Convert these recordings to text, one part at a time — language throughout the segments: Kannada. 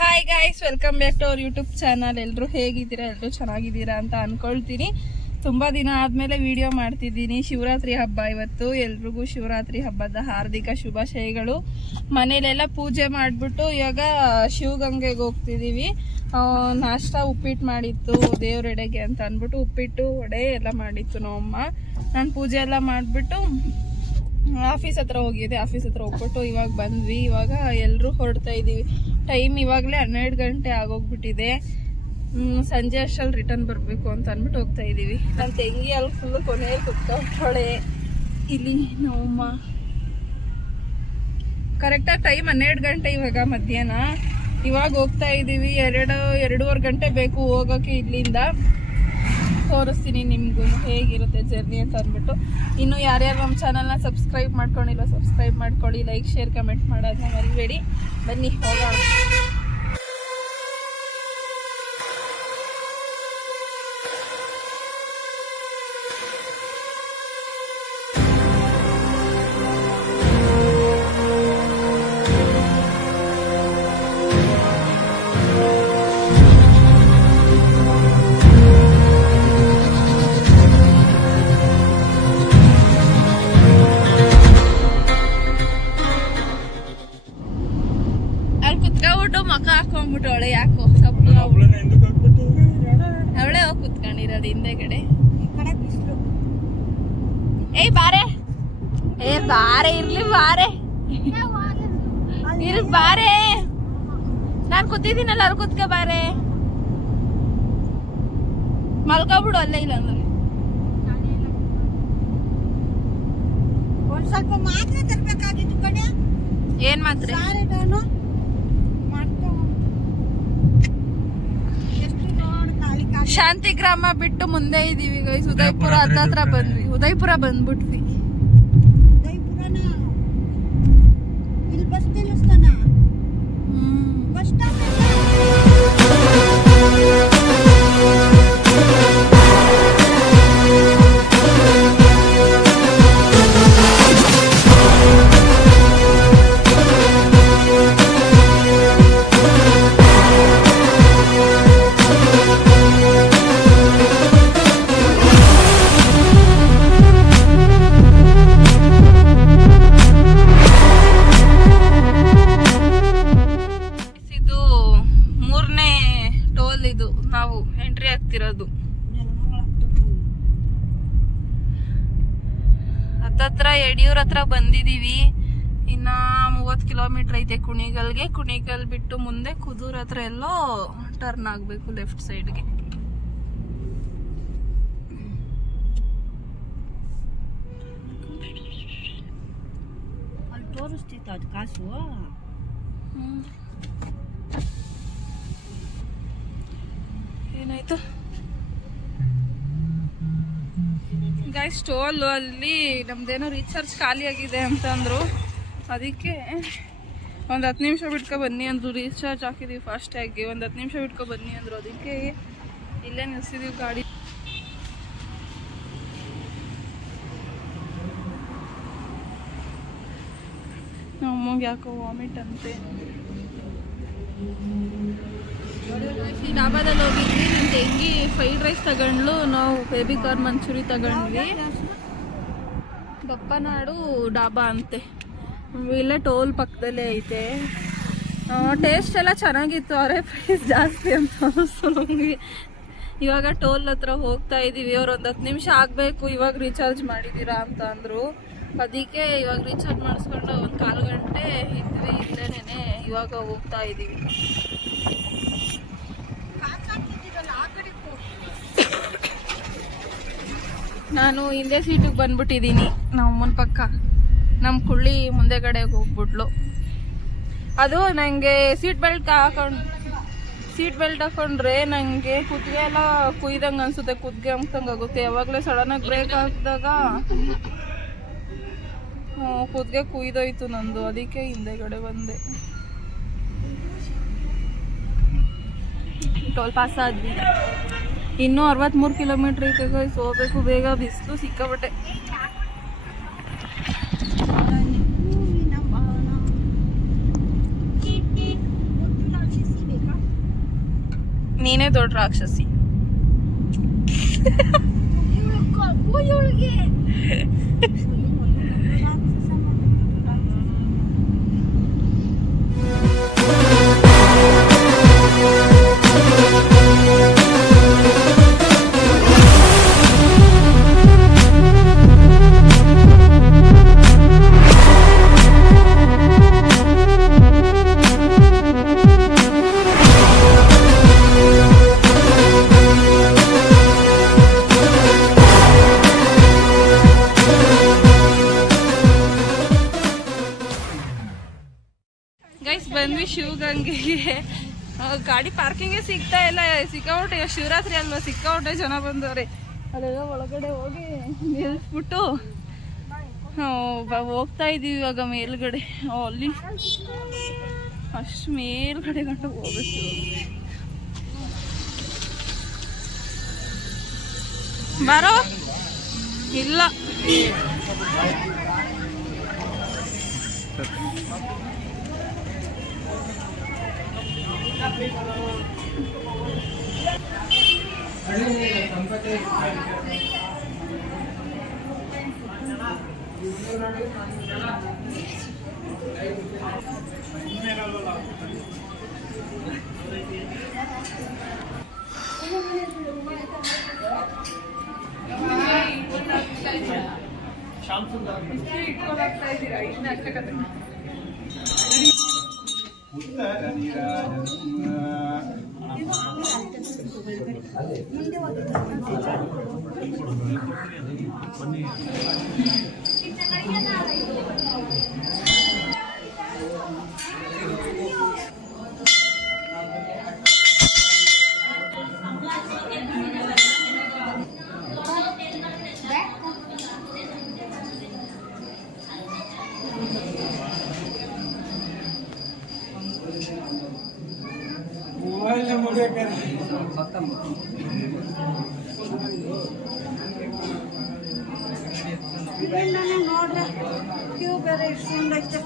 Hi guys, welcome back to our YouTube channel. ಎಲ್ಲರೂ ಹೇಗಿದ್ದೀರಾ? ಎಲ್ಲರೂ ಚೆನ್ನಾಗಿದ್ದೀರಾ ಅಂತ ಅನ್ಕೊಳ್ತೀನಿ. ತುಂಬಾ ದಿನ ಆದ್ಮೇಲೆ ವಿಡಿಯೋ ಮಾಡ್ತಿದ್ದೀನಿ. ಶಿವರಾತ್ರಿ ಹಬ್ಬ ಇವತ್ತು. ಎಲ್ರಿಗೂ ಶಿವರಾತ್ರಿ ಹಬ್ಬದ ಹಾರ್ದಿಕ ಶುಭಾಶಯಗಳು. ಮನೇಲೆಲ್ಲ ಪೂಜೆ ಮಾಡ್ಬಿಟ್ಟು ಇವಾಗ ಶಿವಗಂಗೆಗೆ ಹೋಗ್ತಿದೀವಿ. ನಾಷ್ಟ ಉಪ್ಪಿಟ್ಟು ಮಾಡಿತ್ತು ದೇವ್ರೆಡೆಗೆ ಅಂತ ಅಂದ್ಬಿಟ್ಟು ಉಪ್ಪಿಟ್ಟು ವಡೆ ಎಲ್ಲ ಮಾಡಿತ್ತು ನಮ್ಮಮ್ಮ. ನಾನು ಪೂಜೆ ಎಲ್ಲ ಮಾಡ್ಬಿಟ್ಟು ಆಫೀಸ್ ಹತ್ರ ಹೋಗಿದ್ದೆ. ಆಫೀಸ್ ಹತ್ರ ಹೋಗ್ಬಿಟ್ಟು ಇವಾಗ ಬಂದ್ವಿ. ಇವಾಗ ಎಲ್ಲರೂ ಹೊರಡ್ತಾ ಇದೀವಿ. ಟೈಮ್ ಇವಾಗಲೇ 12 ಗಂಟೆ ಆಗೋಗ್ಬಿಟ್ಟಿದೆ. ಸಂಜೆ ಅಷ್ಟಲ್ಲಿ ರಿಟರ್ನ್ ಬರಬೇಕು ಅಂತ ಅಂದ್ಬಿಟ್ಟು ಹೋಗ್ತಾ ಇದೀವಿ. ನನ್ನ ತಂಗಿ ಅಲ್ಲಿ ಫುಲ್ ಕೊನೆಯಲ್ಲಿ ಕುತ್ಕೊಂಡ್ರೆ ಇಲ್ಲಿ ನಮ್ಮಮ್ಮ. ಕರೆಕ್ಟಾಗಿ ಟೈಮ್ 12 ಗಂಟೆ ಇವಾಗ ಮಧ್ಯಾಹ್ನ. ಇವಾಗ ಹೋಗ್ತಾ ಇದೀವಿ. 2-2.5 ಗಂಟೆ ಬೇಕು ಹೋಗೋಕೆ. ಇಲ್ಲಿಂದ ತೋರಿಸ್ತೀನಿ ನಿಮ್ಗೂ ಹೇಗಿರುತ್ತೆ ಜರ್ನಿ ಅಂತ ಅಂದ್ಬಿಟ್ಟು. ಇನ್ನು ಯಾರ್ಯಾರು ನಮ್ಮ ಚಾನಲ್ನ ಸಬ್ಸ್ಕ್ರೈಬ್ ಮಾಡ್ಕೊಂಡಿಲ್ಲ ಸಬ್ಸ್ಕ್ರೈಬ್ ಮಾಡ್ಕೊಳ್ಳಿ. ಲೈಕ್ ಶೇರ್ ಕಮೆಂಟ್ ಮಾಡೋದನ್ನ ಮರಿಬೇಡಿ. ಬನ್ನಿ ಹೋಗೋಣ. ಮಕ ಹಾಕೊಂಡ್ಬಿಟ್ಟು ಅವಳೆ ಯಾಕೋ ಸೊಪ್ಪು ಅವಳೆ ಹೋಗಿ ಕುತ್ಕೊಂಡಿರೋದು ಹಿಂದೆಗಡೆ. ಬಾರೆ ಬಾರೆ ಇರ್ಲಿ ಬಾರೆ ಇರ್ ಬಾರೆ. ನಾನ್ ಕೂತಿದ್ದೀನಲ್ಲ ಅವ್ರು ಕುತ್ಕ ಬಾರೆ. ಮಲ್ಕೊಬಿಡು ಅಲ್ಲೇ. ಇಲ್ಲ ಅಂದ್ರೆ ಒಂದ್ ಸ್ವಲ್ಪ ಮಾತ್ರೆ ತರ್ಬೇಕಾಗಿತ್ತು ಕಣೆ. ಏನ್ ಮಾತ್ರೆ? ಶಾಂತಿಗ್ರಾಮ ಬಿಟ್ಟು ಮುಂದೆ ಇದೀವಿ ಗೈಸ್. ಉದಯಪುರ ಹತ್ರ ಬಂದ್ವಿ. ಉದಯಪುರ ಬಂದ್ಬಿಟ್ವಿ. ಇಲ್ಲಿ ಬಸ್ ನಿಲ್ಲಿಸ್ತಾನ. ಬಸ್ ಸ್ಟಾಪ್ ನಾವು ಎಂಟ್ರಿ ಆಗ್ತಿರೋದು. ಹತ್ತತ್ರ ಯಡಿಯೂರ್ ಹತ್ರ ಬಂದಿದೀವಿ. ಇನ್ನ 30 ಕಿಲೋಮೀಟರ್ ಐತೆ ಕುಣಿಗಲ್ಗೆ. ಕುಣಿಗಲ್ ಬಿಟ್ಟು ಮುಂದೆ ಕುದೂರ್ ಹತ್ರ ಎಲ್ಲೋ ಟರ್ನ್ ಆಗ್ಬೇಕು ಲೆಫ್ಟ್ ಸೈಡ್ಗೆ. ಅಲ್ಲಿ ತೋರಿಸ್ತಿತ್ತು ಅದು ಕಾಸು. ಏನಾಯ್ತು ಗೈಸ್? ಟೋಲ್ ಅಲ್ಲಿ ನಮ್ದೇನೋ ರೀಚಾರ್ಜ್ ಖಾಲಿ ಆಗಿದೆ ಅಂತ ಅಂದ್ರು. ಅದಕ್ಕೆ ಒಂದು 10 ನಿಮಿಷ ಬಿಟ್ಕೊ ಬನ್ನಿ ಅಂದ್ರು. ರೀಚಾರ್ಜ್ ಹಾಕಿದೀವಿ ಫಾಸ್ಟಾಗಿ. ಒಂದು 10 ನಿಮಿಷ ಬಿಟ್ಕೊ ಬನ್ನಿ ಅಂದ್ರು. ಅದಕ್ಕೆ ಇಲ್ಲೇ ನಿಲ್ಸಿದೀವಿ ಗಾಡಿ. ನಮ್ಮಂಗೆ ಯಾಕೋ ವಾಮಿಟ್ ಅಂತೆ. ಈ ಡಾಬಾದಲ್ಲಿ ಹೋಗಿದ್ವಿ. ನನ್ನ ತಂಗಿ ಫ್ರೈಡ್ ರೈಸ್ ತಗೊಂಡ್ಲು. ನಾವು ಬೇಬಿ ಕಾರ್ನ್ ಮಂಚೂರಿ ತಗೊಂಡ್ವಿ. ಬಪ್ಪನಾಡು ಡಾಬಾ ಅಂತೆ. ಇಲ್ಲೇ ಟೋಲ್ ಪಕ್ಕದಲ್ಲೇ ಐತೆ. ಟೇಸ್ಟ್ ಎಲ್ಲ ಚೆನ್ನಾಗಿತ್ತು. ಅವರೇ ಪ್ರೈಸ್ ಜಾಸ್ತಿ ಅಂತ ಅನಿಸ್ತು ನಮಗೆ. ಇವಾಗ ಟೋಲ್ ಹತ್ರ ಹೋಗ್ತಾ ಇದೀವಿ. ಅವ್ರು ಒಂದು 10 ನಿಮಿಷ ಆಗಬೇಕು ಇವಾಗ ರೀಚಾರ್ಜ್ ಮಾಡಿದ್ದೀರಾ ಅಂತ ಅಂದರು. ಅದಕ್ಕೆ ಇವಾಗ ರೀಚಾರ್ಜ್ ಮಾಡಿಸ್ಕೊಂಡು 1/4 ಗಂಟೆ ಇದ್ವಿ ಇಲ್ಲೇನೆ. ಇವಾಗ ಹೋಗ್ತಾ ಇದೀವಿ. ನಾನು ಹಿಂದೆ ಸೀಟಿಗೆ ಬಂದ್ಬಿಟ್ಟಿದ್ದೀನಿ. ನಮ್ಮನ ಪಕ್ಕ ನಮ್ಮ ಕುಳ್ಳಿ ಮುಂದೆಗಡೆ ಹೋಗ್ಬಿಟ್ಲು. ಅದು ನಂಗೆ ಸೀಟ್ ಬೆಲ್ಟ್ ಹಾಕೊಂಡ್ರೆ ನಂಗೆ ಕುತ್ತಿಗೆ ಎಲ್ಲ ಕುಯ್ದಂಗೆ ಅನ್ಸುತ್ತೆ. ಕುತ್ತಿಗೆ ಅಂದಂಗೆ ಆಗುತ್ತೆ. ಯಾವಾಗಲೇ ಸಡನ್ನಾಗಿ ಬ್ರೇಕ್ ಹಾಕಿದಾಗ ಕುತ್ತಿಗೆ ಕುಯ್ದೋಯ್ತು ನಂದು. ಅದಕ್ಕೆ ಹಿಂದೆಗಡೆ ಬಂದೆ. ಟೋಲ್ ಪಾಸ್ ಆದ್ವಿ. ಇನ್ನೂ 63 ಕಿಲೋಮೀಟರ್ ಐತೆ ಗೈಸ್. ಹೋಗ್ಬೇಕು ಬೇಗ. ಬಿಸಿಲು ಸಿಕ್ಕಾಬಟ್ಟೆ. ನೀನೇ ದೊಡ್ಡ ರಾಕ್ಷಸಿ. ಬಂದ್ವಿ ಶಿವಗಂಗೆಗೆ. ಗಾಡಿ ಪಾರ್ಕಿಂಗೇ ಸಿಗ್ತಾ ಇಲ್ಲ, ಸಿಕ್ಕಾಪಟ್ಟೆ ಶಿವರಾತ್ರಿ ಅಲ್ವಾ, ಸಿಕ್ಕಾಪಟ್ಟೆ ಜನ ಬಂದವ್ರೆ. ಅಲ್ಲೆಲ್ಲ ಒಳಗಡೆ ಹೋಗಿ ನಿಲ್ಸ್ಬಿಟ್ಟು ಹೋಗ್ತಾ ಇದೀವಿ ಇವಾಗ ಮೇಲ್ಗಡೆ. ಅಲ್ಲಿ ಅಷ್ಟು ಮೇಲ್ಗಡೆ ಗಂಟ ಹೋಗ್ಬೇಕು. ಬಾರೋ ಇಲ್ಲ ನೋಡ್ರೆ ಕ್ಯೂ ಬೇರೆ ಇಟ್ಕೊಂಡೈತೆ.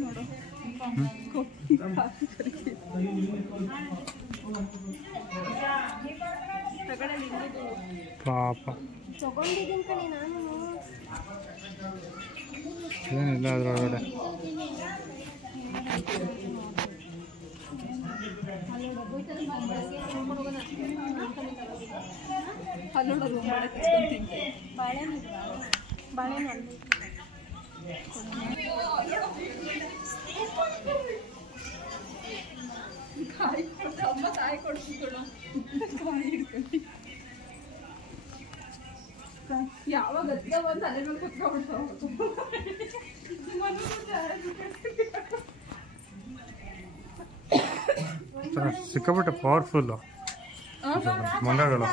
ನೋಡು ಪಾಪ ತಗೊಂಡಿದ್ದೀನಿ ಕಣೆ ನಾನು. ಏನಿಲ್ಲ ಅದರೊಳಗಡೆ. ಯಾವಾಗ ಬಂದು ಅಲೆ ಮೇಲೆ ಕುತ್ಕೊಂಡ್ಬಿಟ್ಟು ಸಿಕ್ಕಾಪಟ್ಟೆ ಪವರ್ಫುಲ್ ಮಂಗಗಳು.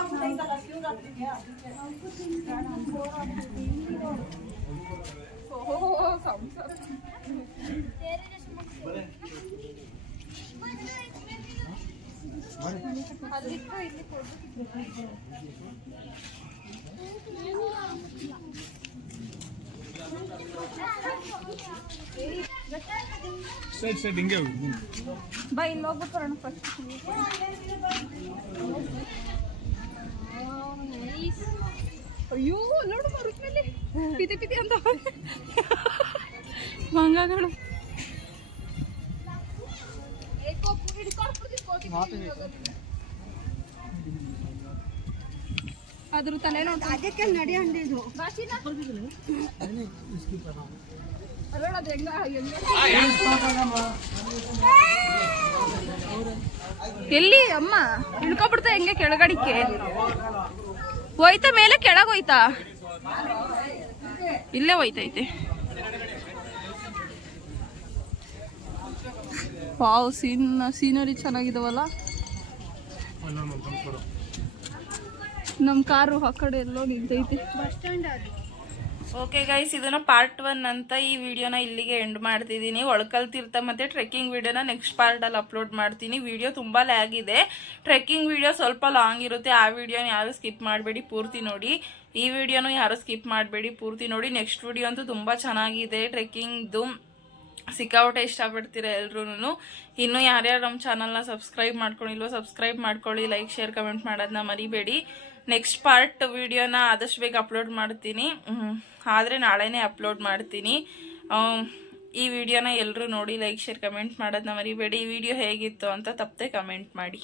ಸೈಡ್ ಸೈಡ್ ಹಿಂಗೆ ಬಾ ಇಲ್ಲಿ ಹೋಗ್ಬಿಟ್ಟು ಬರೋಣ ಫಸ್ಟ್. ಅಯ್ಯೋ ನೋಡು ಮರದ ಮೇಲೆ ಪಿತಿ ಪಿತಿ ಅಂತ ಮಂಗಗಳು. ಅದ್ರ ತಲೆನೋ ಅದಕ್ಕೆ ನಡೆಯಂಡಿದ್ದು ಎಲ್ಲಿ ಅಮ್ಮ ಇಳ್ಕೊಬಿಡ್ತಾ ಹೆಂಗೆ ಕೆಳಗಡಿಕೆ ಹೋಯ್ತಾ ಮೇಲೆ ಕೆಳಗ್ ಹೋಯ್ತಾ ಇಲ್ಲೇ ಹೋಯ್ತೈತೆ ವಾವ್ ಸೀನರಿ ಚೆನ್ನಾಗಿದಾವಲ್ಲ ನಮ್ ಕಾರು ಆ ಕಡೆ ಎಲ್ಲೋ ನಿಂತೈತೆ ಬಸ್ ಸ್ಟ್ಯಾಂಡ್ ಅದು ಓಕೆ ಗೈಸ್, ಇದನ್ನ ಪಾರ್ಟ್ 1 ಅಂತ ಈ ವಿಡಿಯೋನ ಇಲ್ಲಿಗೆ ಎಂಡ್ ಮಾಡ್ತಿದ್ದೀನಿ. ಒಳಕಲ್ ತೀರ್ಥ ಮತ್ತೆ ಟ್ರೆಕ್ಕಿಂಗ್ ವಿಡಿಯೋನ ನೆಕ್ಸ್ಟ್ ಪಾರ್ಟ್ ಅಲ್ಲಿ ಅಪ್ಲೋಡ್ ಮಾಡ್ತೀನಿ. ವಿಡಿಯೋ ತುಂಬಾ ಲ್ಯಾಗ್ ಇದೆ. ಟ್ರೆಕ್ಕಿಂಗ್ ವಿಡಿಯೋ ಸ್ವಲ್ಪ ಲಾಂಗ್ ಇರುತ್ತೆ. ಆ ವಿಡಿಯೋನ ಯಾರು ಸ್ಕಿಪ್ ಮಾಡಬೇಡಿ, ಪೂರ್ತಿ ನೋಡಿ. ಈ ವಿಡಿಯೋನು ಯಾರು ಸ್ಕಿಪ್ ಮಾಡಬೇಡಿ, ಪೂರ್ತಿ ನೋಡಿ. ನೆಕ್ಸ್ಟ್ ವಿಡಿಯೋ ಅಂತೂ ತುಂಬಾ ಚೆನ್ನಾಗಿದೆ. ಟ್ರೆಕ್ಕಿಂಗ್ದು ಸಿಕ್ಕಾಪಟ್ಟೆ ಇಷ್ಟಪಡ್ತೀರಾ ಎಲ್ರು. ಇನ್ನು ಯಾರ್ಯಾರು ನಮ್ಮ ಚಾನಲ್ನ ಸಬ್ಸ್ಕ್ರೈಬ್ ಮಾಡ್ಕೊಂಡಿಲ್ವೋ ಸಬ್ಸ್ಕ್ರೈಬ್ ಮಾಡ್ಕೊಳ್ಳಿ. ಲೈಕ್ ಶೇರ್ ಕಮೆಂಟ್ ಮಾಡೋದನ್ನ ಮರಿಬೇಡಿ. ನೆಕ್ಸ್ಟ್ ಪಾರ್ಟ್ ವಿಡಿಯೋನ ಆದಷ್ಟು ಬೇಗ ಅಪ್ಲೋಡ್ ಮಾಡ್ತೀನಿ. ಆದರೆ ನಾಳೆನೇ ಅಪ್ಲೋಡ್ ಮಾಡ್ತೀನಿ. ಈ ವಿಡಿಯೋನ ಎಲ್ಲರೂ ನೋಡಿ ಲೈಕ್ ಶೇರ್ ಕಮೆಂಟ್ ಮಾಡೋದನ್ನ ಮರಿಬೇಡಿ. ಈ ವಿಡಿಯೋ ಹೇಗಿತ್ತು ಅಂತ ತಪ್ಪದೆ ಕಮೆಂಟ್ ಮಾಡಿ.